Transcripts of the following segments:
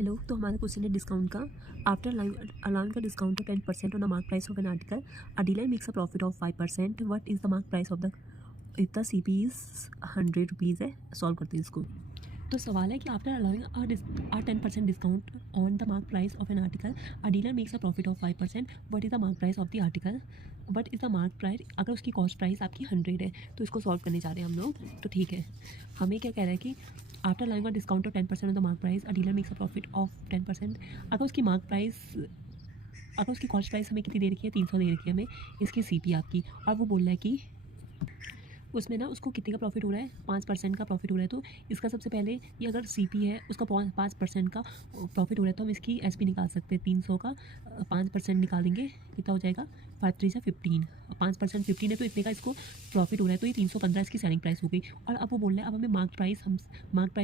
Hello, तो हमारा question है डिस्काउंट का। आफ्टर अलाउइंग का discount of 10% on the mark price of an article, a dealer makes a profit of 5%। What is the mark price of the, if the CP is 100 rupees है। Solve करते हैं इसको। तो सवाल है कि after allowing a 10% discount on the mark price of an article, a dealer makes a profit of 5%। What is the mark price of the article. What is the mark price अगर उसकी cost price आपकी 100 है। तो इसको solve करने जा रहे हैं हम लोग। तो ठीक है, हमें क्या कह रहा है कि after lying a discount of 10% on the mark price, a dealer makes a profit of 10%। अगर उसकी मार्क प्राइस, अगर उसकी कॉस्ट प्राइस हमें कितनी दे रखी है, 300 दे रखी है हमें इसकी सीपी आपकी, और वो बोल रहा है कि उसमें ना उसको कितने का प्रॉफिट हो रहा है, 5% का प्रॉफिट हो रहा है। तो इसका सबसे पहले ये अगर सीपी है उसका 5% का प्रॉफिट हो रहा है, तो हम इसकी एसपी निकाल सकते हैं। 300 का 5% निकालेंगे, कितना हो जाएगा, 5 3 से 15, 5% 15 है, तो इतने का इसको प्रॉफिट हो रहा है। तो ये 315 इसकी सेलिंग प्राइस हो गई। और अब वो बोल रहा है, अब हमें मार्क प्राइस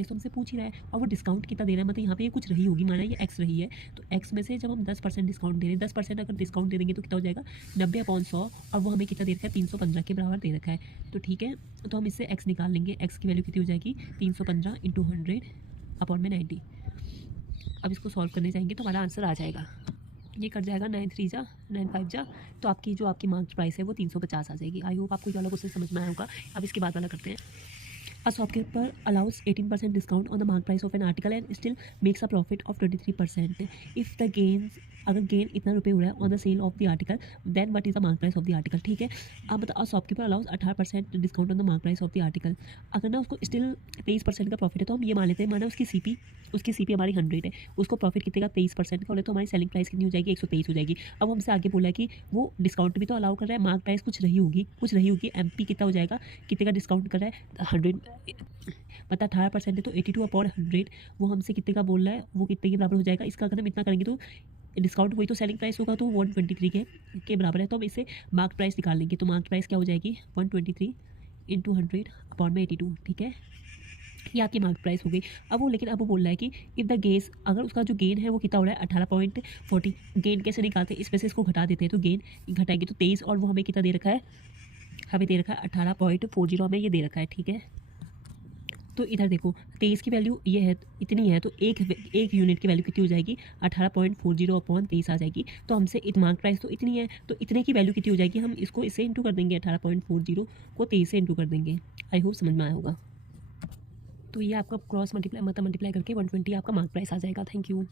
तो हमसे पूछ ही रहा है, और वो डिस्काउंट कितना दे रहा है, मतलब यहाँ पे ये कुछ रही होगी, माना ये एक्स रही है, तो एक्स में से जब हम 10% डिस्काउंट दे रहे हैं, 10% अगर डिस्काउंट दे देंगे तो कितना हो जाएगा, 90/100, और वो हमें कितना दे रखा है, 315 के बराबर दे रखा है। तो ठीक है, तो हम इससे x निकाल लेंगे। x की वैल्यू कितनी हो जाएगी, 315 × 100/90। अब इसको सॉल्व करने जाएंगे तो हमारा आंसर आ जाएगा, ये कट जाएगा 9 3 जा 9 5 जा, तो आपकी जो आपकी मार्क प्राइस है वो 350 आ जाएगी। आई होप आपको ये वाला क्वेश्चन समझ में आया होगा। अब इसके बाद वाला करते हैं। A shopkeeper allows 18% discount on the mark price of an article and still makes a profit of 23%. If the gains, अगर गेन इतना रुपये हो रहा है on the sale of the article, then what is the mark price of the article. ठीक है, अब मतलब shopkeeper allows 18% discount on the mark price of the article. अगर ना उसको स्टिल 23% का प्रॉफिट है, तो हम ये मान लेते हैं, माना उसकी सीपी हमारी 100 है, उसको प्रॉफिट कितने का, 23% का हो रहा है, तो हमारी सेलिंग प्राइस कितनी हो जाएगी, 123 हो जाएगी। अब हमसे आगे बोला है कि वो डिस्काउंट भी तो अलाउ कर रहा है, मार्क प्राइस कुछ रही होगी, एमपी कितना हो जाएगा, कितने का डिस्काउंट कर रहा है, 100, पता 18% है, तो 82/100 वो हमसे कितने का बोल रहा है, वो कितने के बराबर हो जाएगा। इसका अगर हम इतना करेंगे तो डिस्काउंट वही तो सेलिंग प्राइस होगा, तो 123 के बराबर है। तो हम इससे मार्क प्राइस निकाल लेंगे, तो मार्क प्राइस क्या हो जाएगी, 123 × 100/82। ठीक है, ये आपकी मार्क प्राइस हो गई। अब वो बोल रहा है कि इफ़ द गेस, अगर उसका जो गेन है वो कितना हो रहा है, 18.40। गेन कैसे निकालते हैं, इसमें से इसको घटा देते हैं, तो गेन घटाएंगे तो 23, और वो हमें कितना दे रखा है, हमें दे रखा है 18.40, हमें ये दे रखा है। ठीक है, तो इधर देखो 23 की वैल्यू ये है, इतनी है, तो एक यूनिट की वैल्यू कितनी हो जाएगी, 18.40/23 आ जाएगी। तो हमसे मार्क प्राइस तो इतनी है, तो इतने की वैल्यू कितनी हो जाएगी, हम इसको इससे इंटू कर देंगे, 18.40 को 23 से इंटू कर देंगे। आई होप समझ में आया होगा। तो ये आपका क्रॉस मल्टीप्लाई करके 120 आपका मार्क प्राइस आ जाएगा। Thank you.